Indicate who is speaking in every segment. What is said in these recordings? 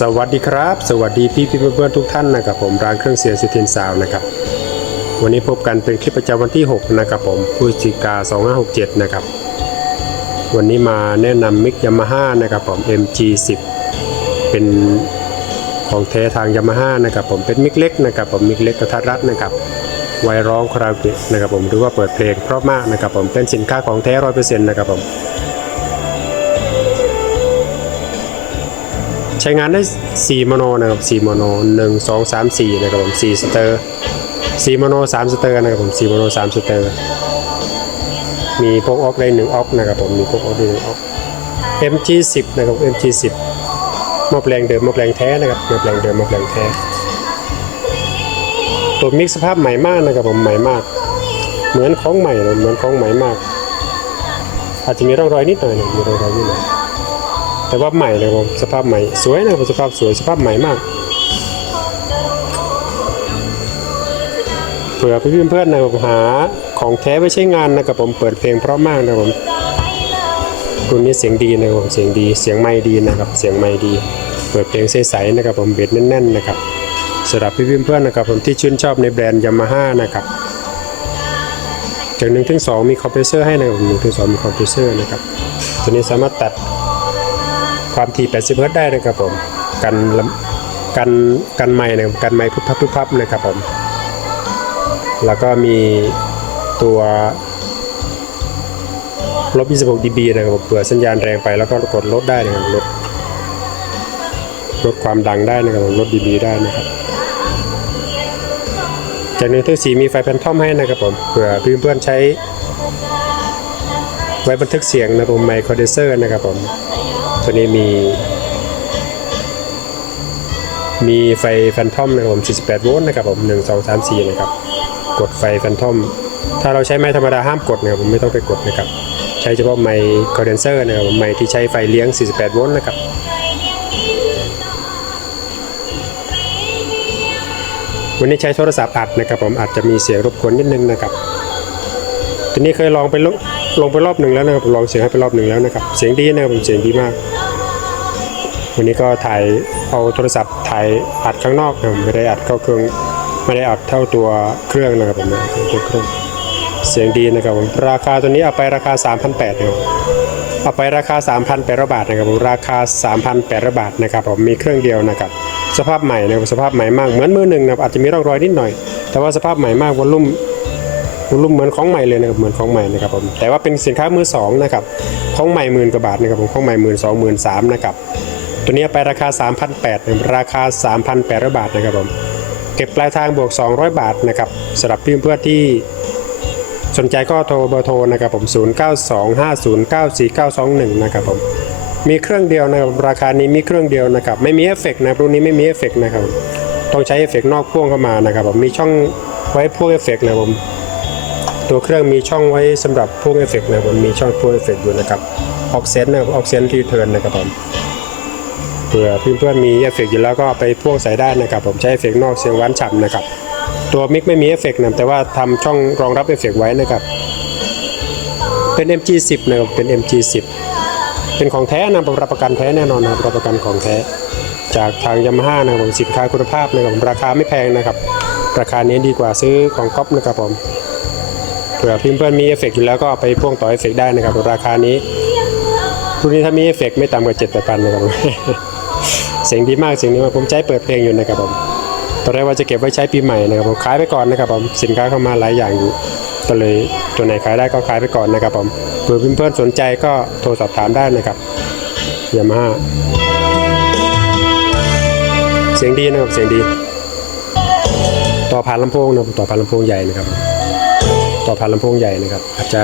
Speaker 1: สวัสดีครับ สวัสดีพี่พี่เพื่อนๆทุกท่านนะครับผมร้านเครื่องเสียงสิทินซาวนะครับวันนี้พบกันเป็นคลิปประจำวันที่ 6 นะครับผมพฤศจิกา 2567 นะครับ วันนี้มาแนะนำมิกยามาฮ่านะครับผม MG10 เป็นของแท้ทางยามาฮ่านะครับผมเป็นมิกเล็กนะครับผมมิกเล็กกระทัดรัดนะครับไวร้องคาราโอเกะนะครับผมหรือว่าเปิดเพลงเพราะมากนะครับผมเป็นสินค้าของแท้ร้อยเปอร์เซ็นต์นะครับผม ใช้งานได้ 4 โมโนนะครับ 4 โมโน 1 2 3 4 นะครับผม 4 สเตอร์ 4 โมโน 3 สเตอร์นะครับผม 4 โมโน 3 สเตอร์ มีพกออกได้ 1 ออกนะครับผม มีพกออกได้ 1 ออก MG10 นะครับ MG10 ม้อแปลงเดิมม้อแปลงแท้นะครับม้อแปลงเดิมม้อแปลงแท้ ตัวมิกซ์สภาพใหม่มากนะครับผมใหม่มาก เหมือนของใหม่เลยเหมือนของใหม่มาก อาจจะมีร่องรอยนิดหน่อยนะมีร่องรอยนิดหน่อย แต่ว่าใหม่นะครับผมสภาพใหม่สวยนะครับสภาพสวยสภาพใหม่มากเผื่อพี่เพื่อนๆนะครับหาของแท้ไว้ใช้งานนะครับผมเปิดเพลงเพราะมากนะครับผมรุ่นนี้เสียงดีนะครับผมเสียงดีเสียงไม่ดีนะครับ เสียงไม่ดี เปิดเพลงใสๆนะครับผมเบียดแน่นๆนะครับสำหรับพี่เพื่อนๆนะครับผมที่ชื่นชอบในแบรนด์ยามาฮ่านะครับจากหนึ่งถึงสองมีคอมเพรสเซอร์ให้นะครับหนึ่งถึงสองมีคอมเพรสเซอร์นะครับตัวนี้สามารถตัด ความถี่ 80เฮิร์ตได้นะครับผมกันลำกันกันไม้นะครับกันไม้พุบพับพุบพับนะครับผมแล้วก็มีตัวลบ 26 dB นะครับผมเผื่อสัญญาณแรงไปแล้วก็กดลดได้นะครับลดลดความดังได้นะครับผมลด dB ได้นะครับ จากนึ่งถึงสี่มีไฟแพนทอมให้นะครับผมเผื่อเพื่อนๆใช้ ไว้บันทึกเสียงนะครับผมไมโครเดเซอร์นะครับผม ตัวนี้มี มีไฟแฟนทอมนะครับผม 48 โวลต์นะครับผม 1 2 3 4 นะครับ กดไฟแฟนทอม ถ้าเราใช้ไม้ธรรมดาห้ามกดนะครับผมไม่ต้องไปกดนะครับ ใช้เฉพาะไมค์คอนเดนเซอร์นะครับผมไมค์ที่ใช้ไฟเลี้ยง 48 โวลต์นะครับวันนี้ใช้โทรศัพท์อัดนะครับผมอาจจะมีเสียงรบกวนนิดนึงนะครับทีนี้เคยลองไปลงลงไปรอบหนึ่งแล้วนะครับลองเสียงให้ไปรอบหนึ่งแล้วนะครับ เสียงดีนะครับผมเสียงดีมาก วันนี้ก็ถ่ายเอาโทรศัพท์ถ่ายอัดข้างนอกนะครับไม่ได้อัดเข้าเครื่องไม่ได้อัดเท่าตัวเครื่องนะครับผมตัวเครื่องเสียงดีนะครับผมราคาตัวนี้เอาไปราคา 3,800นะครับเอาไปราคา 3,800 บาทนะครับผมราคา 3,800 บาทนะครับผมมีเครื่องเดียวนะครับสภาพใหม่นะครับสภาพใหม่มากเหมือนมือหนึ่งนะครับอาจจะมีร่องรอยนิดหน่อย แต่ว่าสภาพใหม่มากวอลลุ่มรุ่มเหมือนของใหม่เลยนะครับเหมือนของใหม่นะครับผมแต่ว่าเป็นสินค้ามือสองนะครับของใหม่หมื่นกว่าบาทนะครับผมของใหม่หมื่นสองหมื่นสามนะครับ ตัวนี้ไปราคา 3,800นะครับราคา 3,800 บาทนะครับผมเก็บปลายทางบวก 200 บาทนะครับสำหรับเพื่อนเพื่อนๆที่สนใจก็โทรเบอร์โทรนะครับผม 0925094921 นะครับผมมีเครื่องเดียวนะครับราคานี้มีเครื่องเดียวนะครับไม่มีเอฟเฟกต์นะรุ่นนี้ไม่มีเอฟเฟกต์นะครับต้องใช้เอฟเฟกต์นอกพ่วงเข้ามานะครับผมมีช่องไว้พ่วงเอฟเฟกต์นะครับผมตัวเครื่องมีช่องไว้สำหรับพวกเอฟเฟกต์นะครับผมมีช่องพวกเอฟเฟกต์อยู่นะครับออกเซนนะครับออกเซนรีเทิร์นนะครับผม ผื่อเพื่อนๆมีเอฟเฟกต์อยู่แล้วก็ไปพ่วงใส่ได้นะครับผมใช้เอฟเฟกต์นอกเสียงหวานฉ่ำนะครับตัวมิกไม่มีเอฟเฟกต์นะแต่ว่าทำช่องรองรับเอฟเฟกต์ไว้นะครับเป็น MG10 นะครับเป็น MG10 เป็นของแท้นะผมรับประกันแท้แน่นอนนะรับประกันของแท้ จากทางยามาฮ่านะครับผมสินค้าคุณภาพนะครับผมราคาไม่แพงนะครับ ราคานี้ดีกว่าซื้อของก๊อปนะครับผมเผื่อเพื่อนๆมีเอฟเฟกต์อยู่แล้วก็ไปพ่วงต่อเอฟเฟกต์ได้นะครับ ราคานี้รุ่นนี้ถ้ามีเอฟเฟกต์ไม่ต่ำกว่าเจ็ดแปดพันนะครับ เสียงดีมากเสียงนี้มากผมใช้เปิดเพลงอยู่นะครับผมตอนแรกว่าจะเก็บไว้ใช้ปีใหม่นะครับผมขายไปก่อนนะครับผมสินค้าเข้ามาหลายอย่างอยู่ก็เลยตัวไหนขายได้ก็ขายไปก่อนนะครับผมเผื่อเพื่อนๆสนใจก็โทรสอบถามได้นะครับยามาฮ่าเสียงดีนะครับเสียงดี ต่อผ่านลำโพงนะครับต่อผ่านลำโพงใหญ่นะครับ ต่อผ่านลำโพงใหญ่นะครับ อาจจะ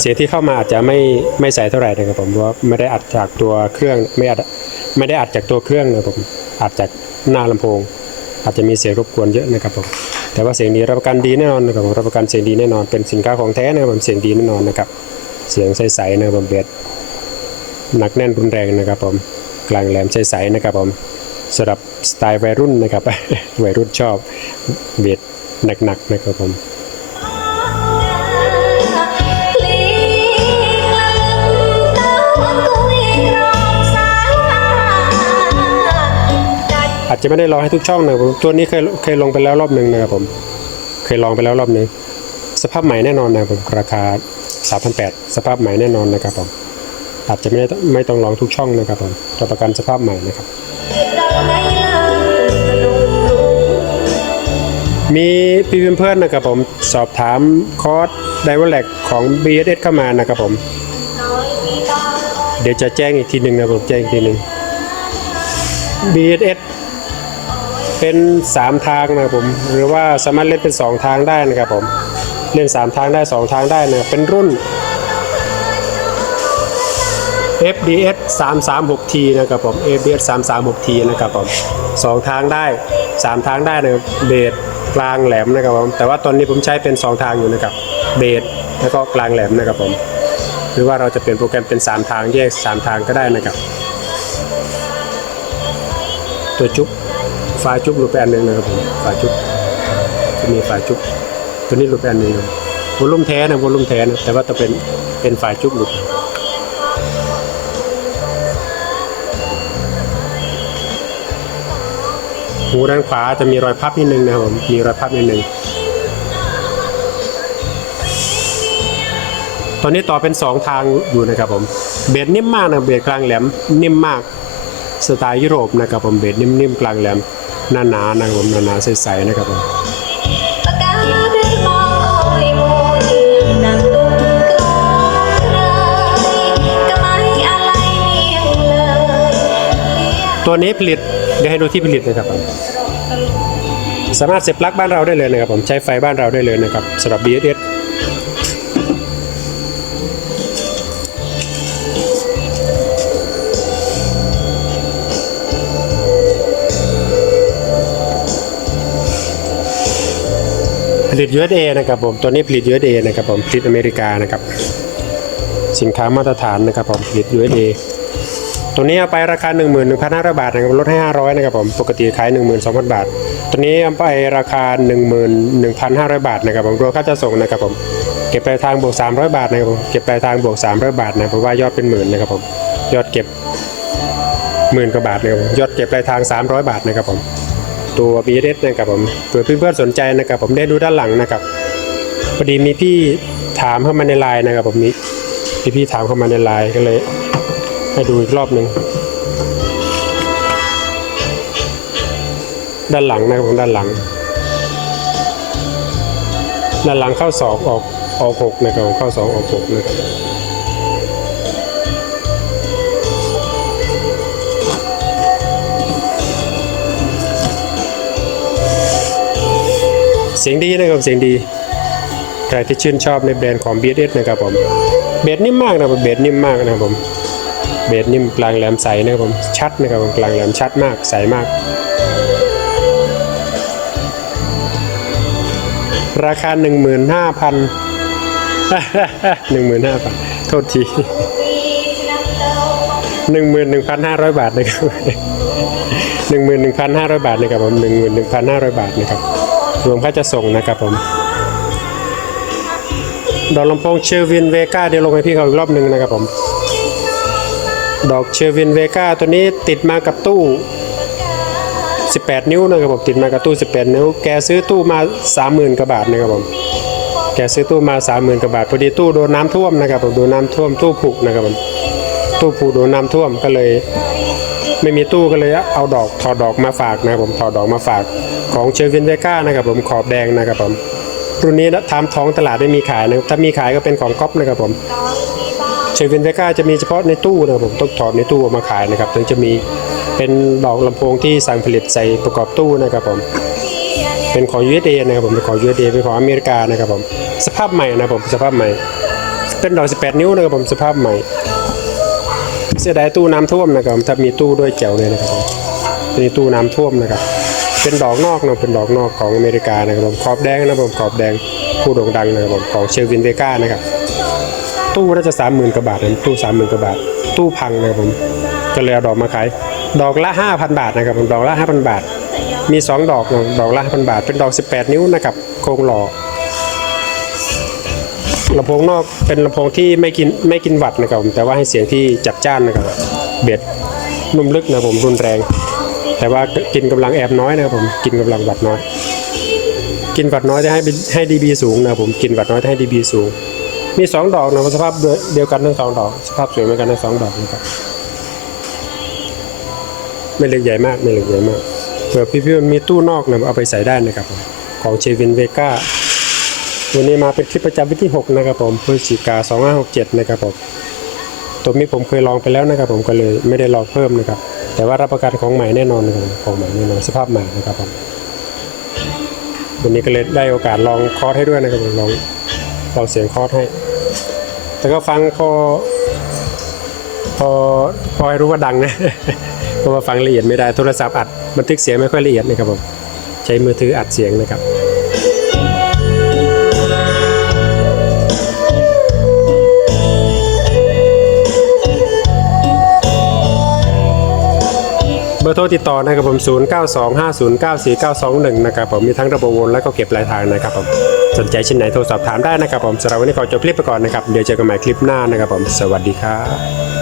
Speaker 1: เสียงที่เข้ามาอาจจะไม่ไม่ใสเท่าไหร่นะครับผมเพราะว่าไม่ได้อัดจากตัวเครื่องไม่อัดไม่ได้อัดจากตัวเครื่องนะครับผมอัดจากหน้าลำโพง อาจจะมีเสียงรบกวนเยอะนะครับผมแต่ว่าเสียงดีรับประกันดีแน่นอนนะครับผมรับประกันเสียงดีแน่นอนเป็นสินค้าของแท้นะครับผมเสียงดีแน่นอนนะครับ เสียงใสๆนะครับผมเบสหนักแน่นรุนแรงนะครับผมกลางแหลมใสๆนะครับผมสำหรับสไตล์วัยรุ่นนะครับวัยรุ่นชอบเบสหนักๆนะครับผม อาจจะไม่ได้ลองให้ทุกช่องนะครับผมตัวนี้เคยเคยลงไปแล้วรอบหนึ่งนะครับผม เคยลองไปแล้วรอบหนึ่งสภาพใหม่แน่นอนนะครับผมราคา3,800สภาพใหม่แน่นอนนะครับผมอาจจะไม่ได้ไม่ต้องลองทุกช่องนะครับผมรับประกันสภาพใหม่นะครับ มีพี่เพื่อนๆนะครับผมสอบถามคอร์สไดเวอร์แลกของ BSS เข้ามานะครับผม เดี๋ยวจะแจ้งอีกทีหนึ่งนะครับผมแจ้งอีกทีหนึ่ง BSS เป็น 3 ทางนะครับผม หรือว่าสามารถเล่นเป็น 2 ทางได้นะครับผม เล่น 3 ทางได้ 2 ทางได้นะเป็นรุ่น FDS 336T นะครับผม FDS 336T นะครับผมสองทางได้ 3 ทางได้นะครับเบสกลางแหลมนะครับผมแต่ว่าตอนนี้ผมใช้เป็น 2 ทางอยู่นะครับเบสแล้วก็กลางแหลมนะครับผมหรือว่าเราจะเปลี่ยนโปรแกรมเป็น 3 ทางแยก 3 ทางก็ได้นะครับ ตัวจุ๊บ ไฟล์จุ๊บหลุดไปอันหนึ่งนะครับผมไฟล์จุ๊บจะมีไฟล์จุ๊บตัวนี้หลุดไปอันหนึ่งนะวอลลุ่มแท้นะวอลลุ่มแท้นะแต่ว่าจะเป็นเป็นไฟล์จุ๊บหลุดหูด้านขวาจะมีรอยพับนิดนึงนะครับผมมีรอยพับนิดนึงตอนนี้ต่อเป็น 2 ทางอยู่นะครับผมเบสนิ่มมากนะเบสกลางแหลมนิ่มมากสไตล์ยุโรปนะครับผมเบสนิ่มๆกลางแหลม หนาๆนะครับผมหนาๆใสๆนะครับผมตัวนี้ผลิตเดี๋ยวให้ดูที่ผลิตนะครับผมสามารถเสียบปลั๊กบ้านเราได้เลยนะครับผมใช้ไฟบ้านเราได้เลยนะครับสำหรับ BSS ลิต USA นะครับผมตัวนี้ผลิต USA นะครับผมผลิตอเมริกานะครับ สินค้ามาตรฐานนะครับผมผลิต USA ตัวนี้เอาไปราคา 11,500 บาทนะครับลดให้ 500 นะครับผมปกติขาย 12,000 บาท ตัวนี้เอาไปราคา 11,500 บาทนะครับผมรวมค่าจะส่งนะครับผมเก็บปลายทางบวก 300 บาทนะครับผมเก็บปลายทางบวก 300 บาทนะเพราะว่ายอดเป็นหมื่นนะครับผมยอดเก็บหมื่นกว่าบาทนะครับยอดเก็บปลายทาง 300 บาทนะครับผม ตัว BSS นะครับผมเผื่อเพื่อนๆสนใจนะครับผมได้ดูด้านหลังนะครับพอดีมีพี่ถามเข้ามาในไลน์นะครับผมมีพี่พี่ถามเข้ามาในไลน์ก็เลยให้ดูอีกรอบหนึ่งด้านหลังนะครับผมด้านหลัง ด้านหลังเข้าสองออกออกหกนะครับเข้าสองออกหกนะครับ เสียงดีนะครับเสียงดี ใครที่ชื่นชอบในแบรนด์ของ BSS นะครับผมเบสนิ่มมากนะครับเบสนิ่มมากนะครับผมเบสนิ่มกลางแหลมใสนะครับผมชัดนะครับผมกลางแหลมชัดมากใสมาก ราคา 15,000 15,000 โทษที 11,500 บาทนะครับ 11,500 บาทนะครับผม 11,500 บาทนะครับ รวมค่าจะส่งนะครับผมดอกลำโพงเชอร์วินเวก้าเดี๋ยวลงให้พี่เขาอีกรอบหนึ่งนะครับผม ดอกเชอร์วินเวก้าตัวนี้ติดมากับตู้ 18 นิ้วนะครับผมติดมากับตู้ 18 นิ้ว แกซื้อตู้มา 30,000กว่าบาทนะครับผมแกซื้อตู้มา 30,000กว่าบาทพอดีตู้โดนน้ำท่วมนะครับผมโดนน้ำท่วมตู้ผุนะครับผมตู้ผุโดนน้ำท่วมก็เลย ไม่มีตู้ก็เลยเอาดอกถอดดอกมาฝากนะครับผมถอดดอกมาฝาก ของเชอร์วินเวกานะครับผมขอบแดงนะครับผมรุ่นนี้นะตามท้องตลาดไม่มีขายนะครับถ้ามีขายก็เป็นของก๊อปนะครับผมเชฟวินเวก้าจะมีเฉพาะในตู้นะครับผมต้องถอดในตู้ออกมาขายนะครับถึงจะมีเป็นดอกลำโพงที่สั่งผลิตใส่ประกอบตู้นะครับผมเป็นของ USA นะครับผมเป็นของ USA เป็นของอเมริกานะครับผมสภาพใหม่นะครับผมสภาพใหม่ เป็นดอก 18 นิ้วนะครับผมสภาพใหม่เสียดายตู้น้ำท่วมนะครับถ้ามีตู้ด้วยแจ๋วเลยนะครับผมมีตู้น้ำท่วมนะครับ เป็นดอกนอกนะเป็นดอกนอกของอเมริกานะครับผมขอบแดงนะครับผมขอบแดงผู้โด่งดังนะครับผมของเชลวินเวก้านะครับตู้น่าจะสามหมื่นกว่าบาทนะตู้สามหมื่นกว่าบาท ตู้พังนะครับผมก็เลยเอาดอกมาขายดอกละห้าพันบาทนะครับผมดอกละห้าพันบาท มีสองดอกนะดอกละห้าพันบาท เป็นดอกสิบแปดนิ้วนะครับโครงหล่อลำโพงนอกเป็นลำโพงที่ไม่กินไม่กินวัตนะครับผมแต่ว่าให้เสียงที่จัดจ้านนะครับเบ็ดนุ่มลึกนะผมรุนแรง แต่ว่ากินกำลังแอบน้อยนะครับผมกินกำลังวัดน้อย กินวัดน้อยจะให้ให้ดีบีสูงนะผมกินวัดน้อยจะให้ดีบีสูง มีสองดอกนะสภาพเดียวกันทั้งสองดอก สภาพสวยเหมือนกันทั้งสองดอกนะครับไม่เล็กใหญ่มากไม่เล็กใหญ่มากเผื่อพี่ๆมีตู้นอกนะเอาไปใส่ได้นะครับผมของเชวินเวก้าวันนี้มาเป็นคลิปประจำวันที่ 6 นะครับผมพฤศจิกา2567 นะครับผมตัวนี้ผมเคยลองไปแล้วนะครับผมก็เลยไม่ได้ลองเพิ่มนะครับ แต่ว่ารับประกันของใหม่แน่นอนนะครับของใหม่แน่นอนสภาพใหม่นะครับผมวันนี้ก็เลยได้โอกาสลองคอร์สให้ด้วยนะครับผมลองลองเสียงคอร์สให้ แต่ก็ฟังพอ พอพอให้รู้ว่าดังนะเพราะว่าฟังละเอียดไม่ได้โทรศัพท์อัดบันทึกเสียงไม่ค่อยละเอียดนะครับผมใช้มือถืออัดเสียงนะครับ บอร์โทรติดต่อนะครับผม 0925094921 นะครับผมมีทั้งระบบวนและก็เก็บรายทางนะครับผมสนใจชิ้นไหนโทรสอบถามได้นะครับผมสำหรับวันนี้ขอจบคลิปไปก่อนนะครับ เดี๋ยวเจอกันใหม่คลิปหน้านะครับผม สวัสดีครับ